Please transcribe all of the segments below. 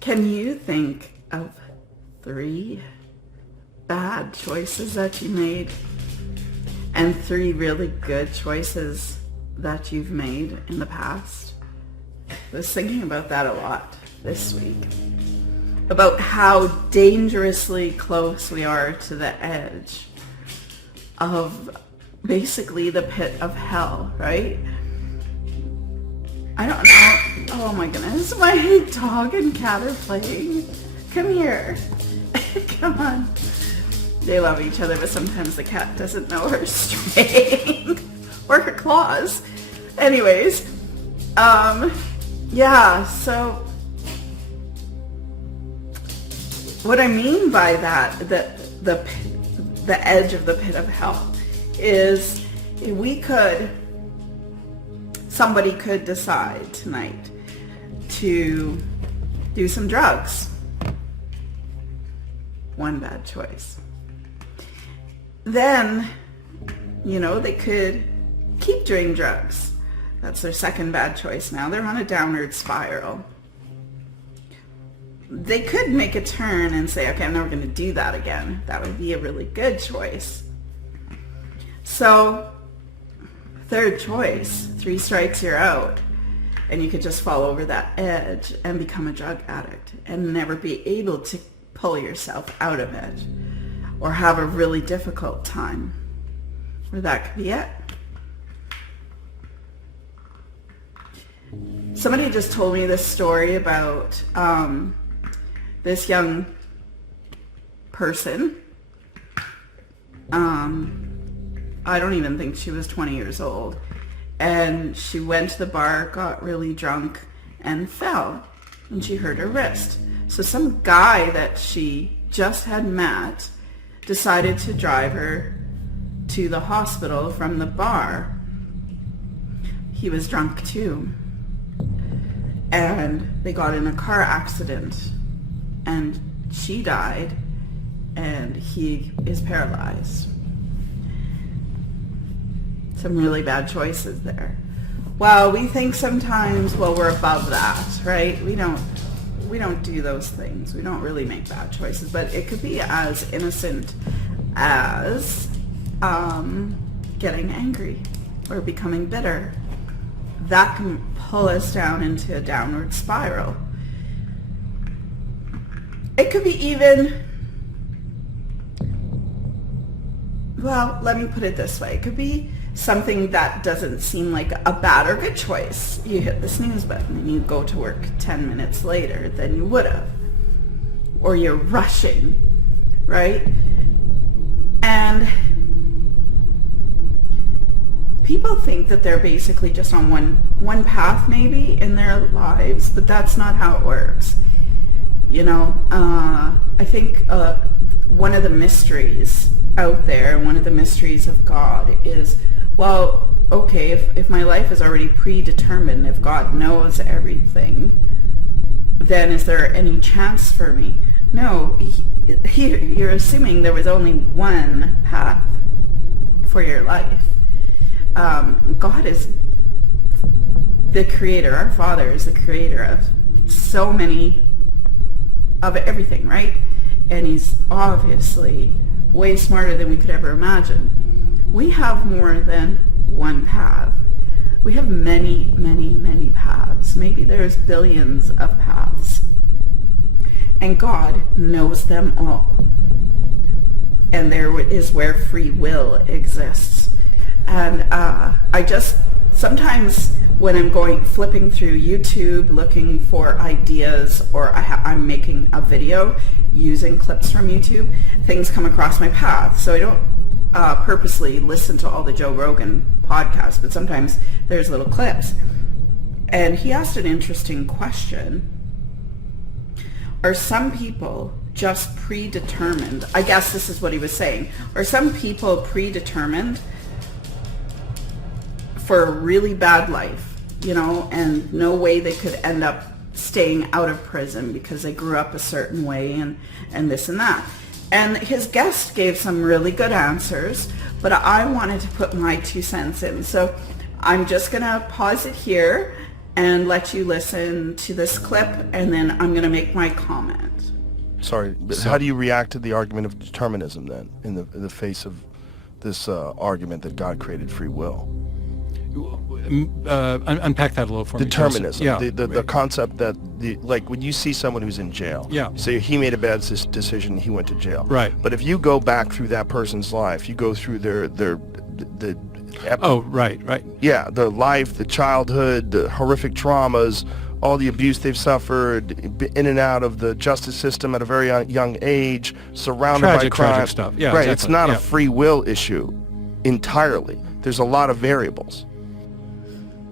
Can you think of 3 bad choices that you made and 3 really good choices that you've made in the past? I was thinking about that a lot this week, about how dangerously close we are to the edge of basically the pit of hell, right? I don't know. Oh my goodness, my dog and cat are playing. Come here. Come on. They love each other, but sometimes the cat doesn't know her strength or her claws. Anyways, yeah, so what I mean by that, the edge of the pit of hell, is somebody could decide tonight to do some drugs. One bad choice. Then, they could keep doing drugs. That's their second bad choice. Now they're on a downward spiral. They could make a turn and say, okay, I'm never going to do that again. That would be a really good choice. So, third choice, 3 strikes, you're out. And you could just fall over that edge and become a drug addict and never be able to pull yourself out of it, or have a really difficult time. Or that could be it. Somebody just told me this story about this young person. I don't even think she was 20 years old. And she went to the bar, got really drunk, and fell. And she hurt her wrist. So some guy that she just had met decided to drive her to the hospital from the bar. He was drunk too. And they got in a car accident. And she died. And he is paralyzed. Some really bad choices there. Well, we think sometimes, well, we're above that, right? We don't do those things. We don't really make bad choices, but it could be as innocent as getting angry or becoming bitter. That can pull us down into a downward spiral. It could be even, well, let me put it this way. It could be something that doesn't seem like a bad or good choice. You hit the snooze button and you go to work 10 minutes later than you would have. Or you're rushing, right? And people think that they're basically just on one path maybe in their lives, but that's not how it works. I think one of the mysteries out there, one of the mysteries of God is, well, okay, if my life is already predetermined, if God knows everything, then is there any chance for me? No, you're assuming there was only one path for your life. God is the creator. Our Father is the creator of so many, of everything, right? And he's obviously way smarter than we could ever imagine. We have more than one path. We have many, many, many paths. Maybe there's billions of paths. And God knows them all. And there is where free will exists. And I just, sometimes when I'm flipping through YouTube looking for ideas, or I'm making a video using clips from YouTube, things come across my path. So I don't purposely listen to all the Joe Rogan podcasts, but sometimes there's little clips. And he asked an interesting question. Are some people just predetermined? I guess this is what he was saying. Are some people predetermined for a really bad life, and no way they could end up staying out of prison because they grew up a certain way and this and that? And his guest gave some really good answers, but I wanted to put my 2 cents in. So I'm just going to pause it here and let you listen to this clip, and then I'm going to make my comment. Sorry, but how do you react to the argument of determinism then, in the face of this argument that God created free will? Unpack that a little for me. Determinism. Yeah. The concept that, like when you see someone who's in jail, yeah. say he made a bad decision, he went to jail. Right. But if you go back through that person's life, you go through right. Yeah, the life, the childhood, the horrific traumas, all the abuse they've suffered, in and out of the justice system at a very young age, surrounded by crime. Tragic stuff. Yeah, right. exactly. It's not a free will issue entirely. There's a lot of variables.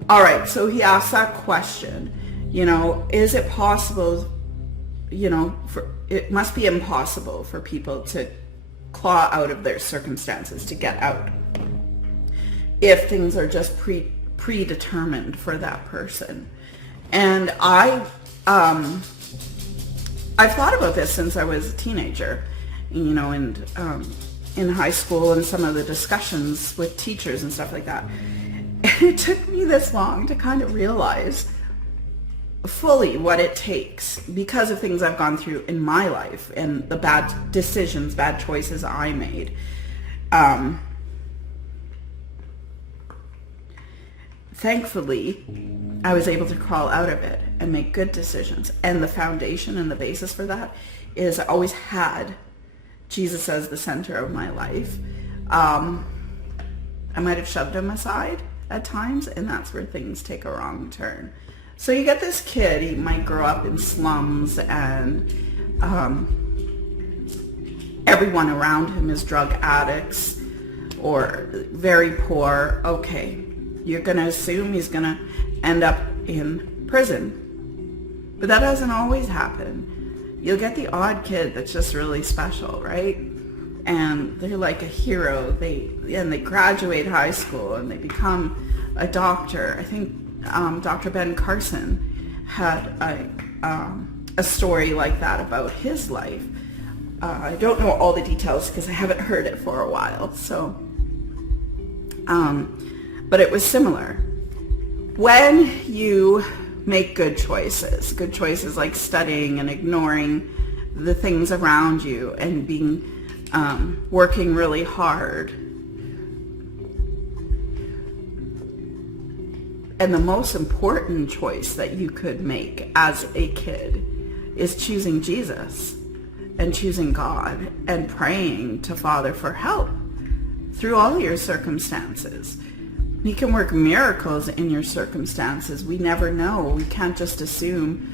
All right, so he asked that question, is it possible, it must be impossible for people to claw out of their circumstances, to get out, if things are just predetermined for that person. And I've thought about this since I was a teenager, and in high school, and some of the discussions with teachers and stuff like that. And it took me this long to kind of realize fully what it takes because of things I've gone through in my life and the bad decisions, bad choices I made. Thankfully, I was able to crawl out of it and make good decisions. And the foundation and the basis for that is I always had Jesus as the center of my life. I might have shoved him aside at times, and that's where things take a wrong turn. So you get this kid, he might grow up in slums, and everyone around him is drug addicts or very poor. Okay, you're going to assume he's going to end up in prison. But that doesn't always happen. You'll get the odd kid that's just really special, right? And they're like a hero. They graduate high school and they become a doctor. I think Dr. Ben Carson had a story like that about his life. I don't know all the details because I haven't heard it for a while. So, but it was similar. When you make good choices like studying and ignoring the things around you and being working really hard. And the most important choice that you could make as a kid is choosing Jesus and choosing God and praying to Father for help through all your circumstances. He can work miracles in your circumstances. We never know. We can't just assume.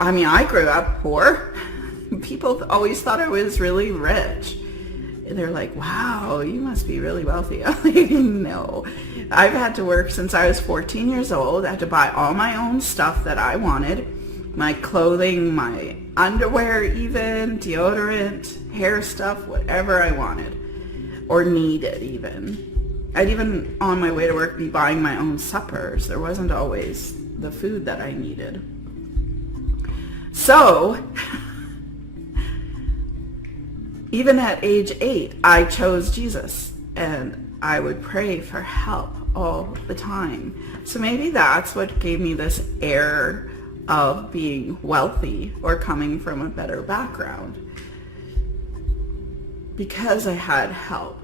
I mean, I grew up poor. People always thought I was really rich. They're like, wow, you must be really wealthy. I'm like, no. I've had to work since I was 14 years old. I had to buy all my own stuff that I wanted. My clothing, my underwear even, deodorant, hair stuff, whatever I wanted or needed even. I'd even, on my way to work, be buying my own suppers. There wasn't always the food that I needed. So, even at age 8, I chose Jesus, and I would pray for help all the time. So maybe that's what gave me this air of being wealthy or coming from a better background. Because I had help.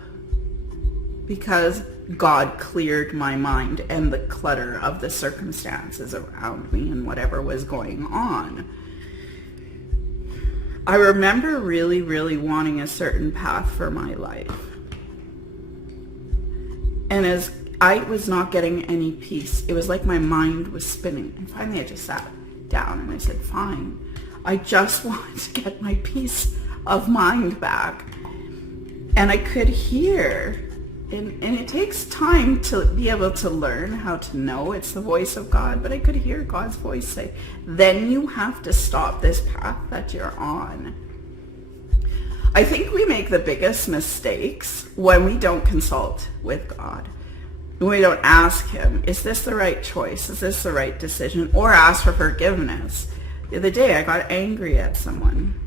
Because God cleared my mind and the clutter of the circumstances around me and whatever was going on. I remember really, really wanting a certain path for my life. And as I was not getting any peace, it was like my mind was spinning. And finally I just sat down and I said, fine, I just want to get my peace of mind back. And I could hear, and it takes time to be able to learn how to know it's the voice of God, but I could hear God's voice say, then you have to stop this path that you're on. I think we make the biggest mistakes when we don't consult with God. When we don't ask him, is this the right choice? Is this the right decision? Or ask for forgiveness. The other day I got angry at someone.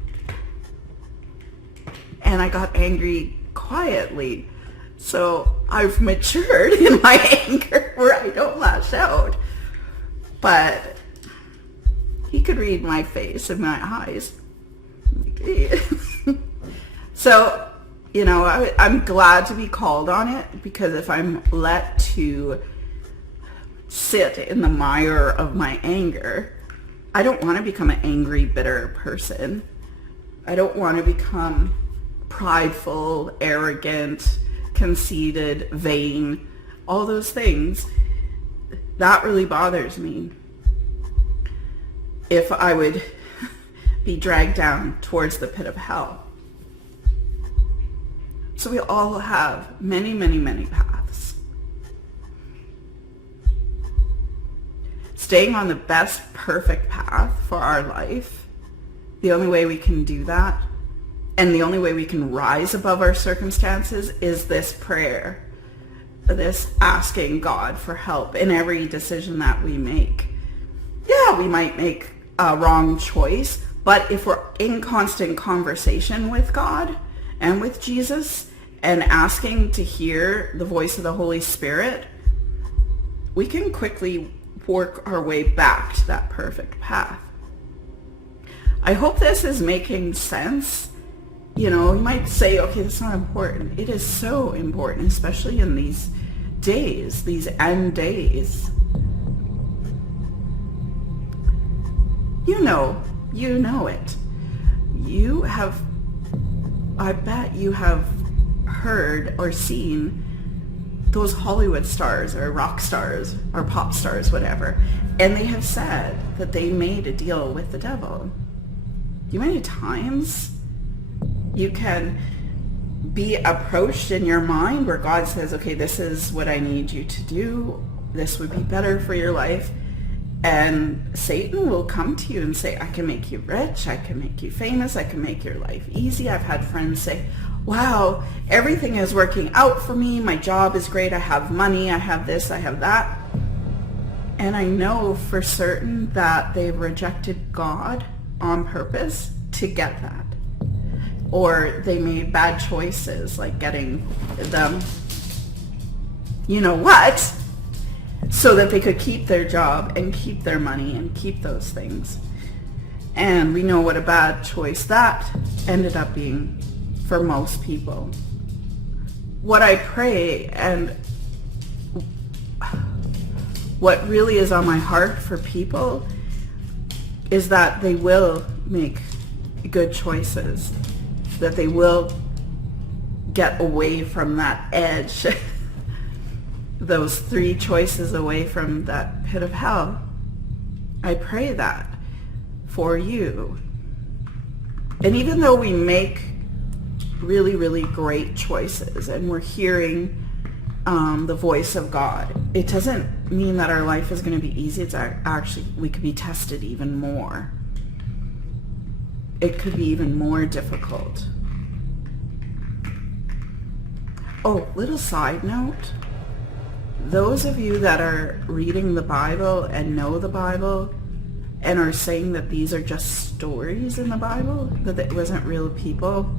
And I got angry quietly. So I've matured in my anger where I don't lash out. But he could read my face and my eyes. So, I'm glad to be called on it, because if I'm let to sit in the mire of my anger, I don't want to become an angry, bitter person. I don't want to become prideful, arrogant, conceited, vain, all those things. That really bothers me. If I would be dragged down towards the pit of hell. So we all have many, many, many paths. Staying on the best, perfect path for our life, the only way we can do that, and the only way we can rise above our circumstances, is this prayer, this asking God for help in every decision that we make. Yeah, we might make a wrong choice, but if we're in constant conversation with God and with Jesus and asking to hear the voice of the Holy Spirit, we can quickly work our way back to that perfect path. I hope this is making sense. You might say, okay, that's not important. It is so important, especially in these days, these end days. You know it. I bet you have heard or seen those Hollywood stars or rock stars or pop stars, whatever, and they have said that they made a deal with the devil. You know how many times you can be approached in your mind where God says, okay, this is what I need you to do. This would be better for your life. And Satan will come to you and say, I can make you rich. I can make you famous. I can make your life easy. I've had friends say, wow, everything is working out for me. My job is great. I have money. I have this. I have that. And I know for certain that they've rejected God on purpose to get that. Or they made bad choices, like getting them, you know what, so that they could keep their job and keep their money and keep those things. And we know what a bad choice that ended up being for most people. What I pray and what really is on my heart for people is that they will make good choices, that they will get away from that edge, those 3 choices away from that pit of hell. I pray that for you. And even though we make really, really great choices and we're hearing the voice of God, it doesn't mean that our life is going to be easy. It's actually, we could be tested even more. It could be even more difficult. Oh, little side note. Those of you that are reading the Bible and know the Bible and are saying that these are just stories in the Bible, that it wasn't real people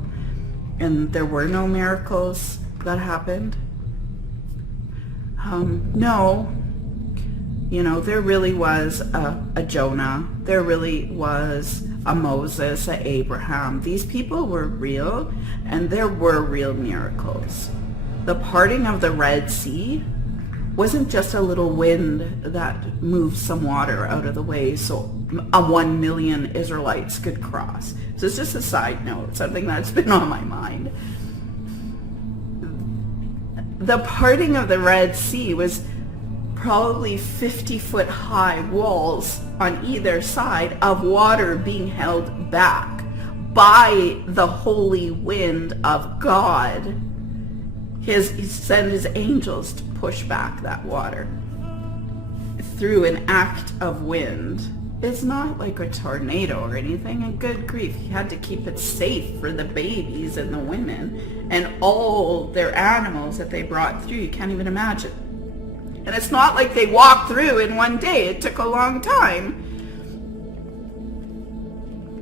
and there were no miracles that happened. No. There really was a Jonah. There really was a Moses, a Abraham. These people were real, and there were real miracles. The parting of the Red Sea wasn't just a little wind that moved some water out of the way so 1 million Israelites could cross. So it's just a side note, something that's been on my mind. The parting of the Red Sea was probably 50-foot high walls on either side of water being held back by the holy wind of God. He sent his angels to push back that water through an act of wind. It's not like a tornado or anything, and good grief, he had to keep it safe for the babies and the women and all their animals that they brought through. You can't even imagine. And it's not like they walked through in one day. It took a long time.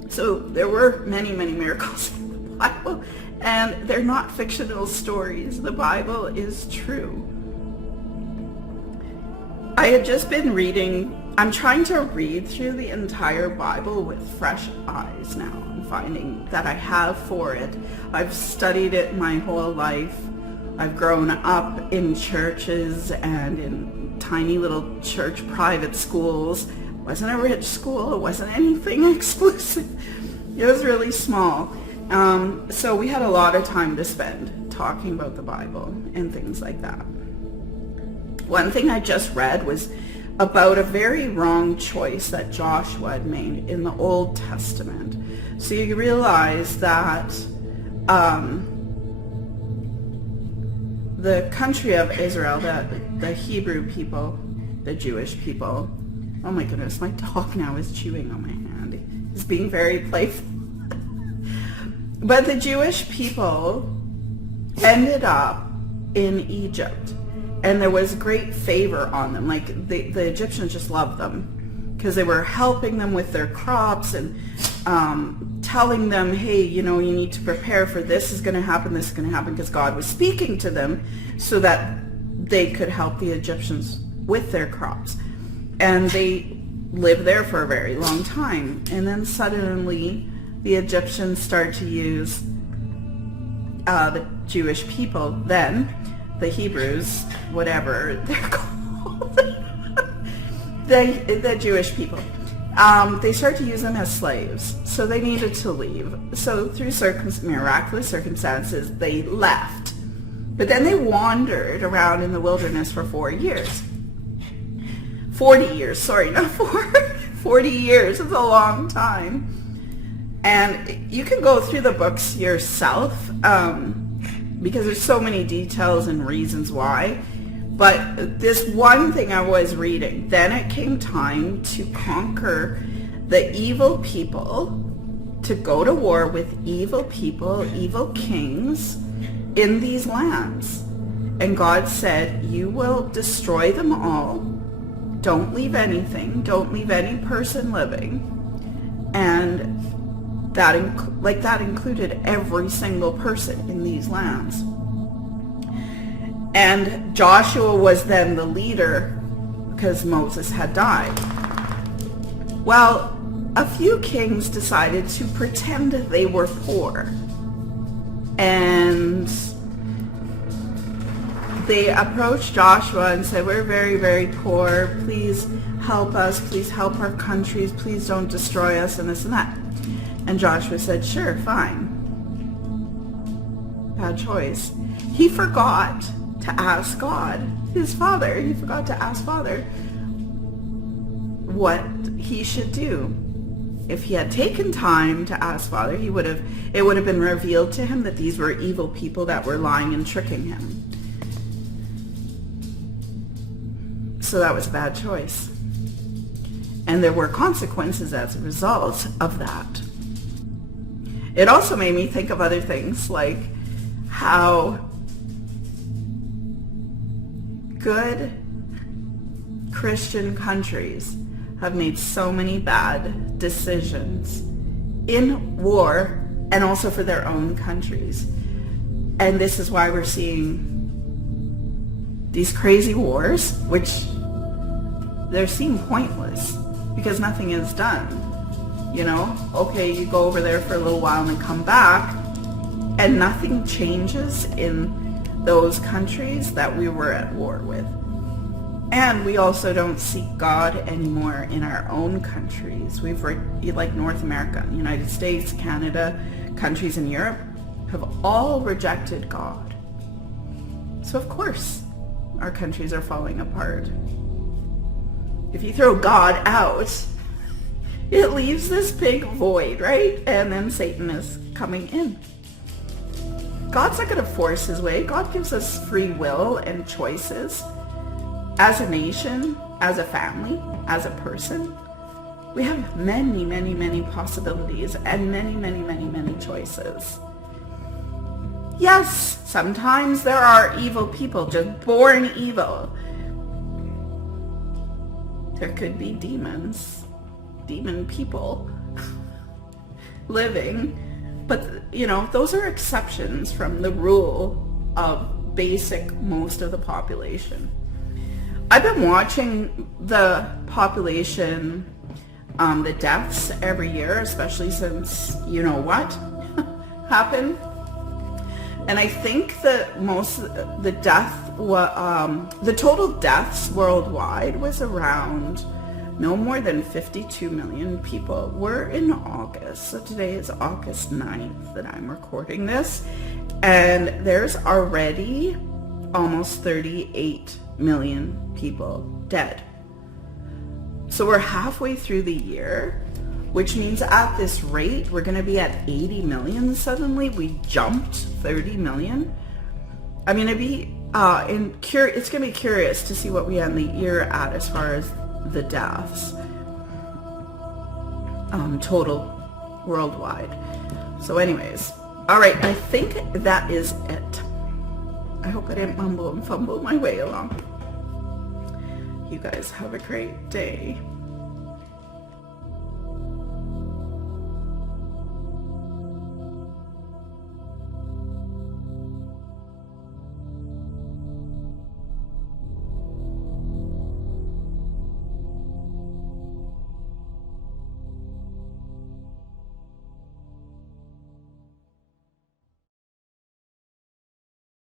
So there were many, many miracles in the Bible, and they're not fictional stories. The Bible is true. I had just been reading I'm trying to read through the entire Bible with fresh eyes now. I'm finding that I have for it. I've studied it my whole life. I've grown up in churches and in tiny little church private schools. It wasn't a rich school. It wasn't anything exclusive. It was really small. So we had a lot of time to spend talking about the Bible and things like that. One thing I just read was about a very wrong choice that Joshua had made in the Old Testament. So you realize that the country of Israel, the Hebrew people, the Jewish people, oh my goodness, my dog now is chewing on my hand. He's being very playful. But the Jewish people ended up in Egypt. And there was great favor on them. Like the Egyptians just loved them because they were helping them with their crops and telling them, hey, you need to prepare for this is going to happen, this is going to happen, because God was speaking to them so that they could help the Egyptians with their crops. And they lived there for a very long time. And then suddenly the Egyptians start to use the Jewish people then, the Hebrews, whatever they're called, the Jewish people, they start to use them as slaves. So they needed to leave. So through miraculous circumstances, they left. But then they wandered around in the wilderness for 40 years. 40 years, sorry, not 40 years is a long time. And you can go through the books yourself, because there's so many details and reasons why. But this one thing I was reading, then it came time to conquer the evil people, to go to war with evil people, evil kings in these lands. And God said, you will destroy them all. Don't leave anything. Don't leave any person living. And that included every single person in these lands. And Joshua was then the leader because Moses had died. Well, a few kings decided to pretend they were poor. And they approached Joshua and said, we're very, very poor. Please help us. Please help our countries. Please don't destroy us and this and that. And Joshua said, sure, fine. Bad choice. He forgot to ask God, his father. He forgot to ask Father what he should do. If he had taken time to ask Father, it would have been revealed to him that these were evil people that were lying and tricking him. So that was a bad choice. And there were consequences as a result of that. It also made me think of other things, like how good Christian countries have made so many bad decisions in war and also for their own countries. And this is why we're seeing these crazy wars, which they seem pointless because nothing is done. Okay, you go over there for a little while and then come back, and nothing changes in those countries that we were at war with. And we also don't seek God anymore in our own countries. Like North America, United States, Canada, countries in Europe have all rejected God. So of course, our countries are falling apart. If you throw God out, it leaves this big void, right? And then Satan is coming in. God's not going to force his way. God gives us free will and choices. As a nation, as a family, as a person, we have many, many, many possibilities and many, many, many, many choices. Yes, sometimes there are evil people, just born evil. There could be demon people living, but those are exceptions from the rule of most of the population. I've been watching the population, the deaths every year, especially since you know what happened. And I think that most of the the total deaths worldwide was around no more than 52 million people. We're in August, so today is August 9th that I'm recording this, and there's already almost 38 million people dead. So we're halfway through the year, which means at this rate, we're going to be at 80 million suddenly. We jumped 30 million. I mean, it's going to be curious to see what we end the year at as far as the deaths total worldwide. So anyways, all right, I think that is it. I hope I didn't mumble and fumble my way along. You guys have a great day.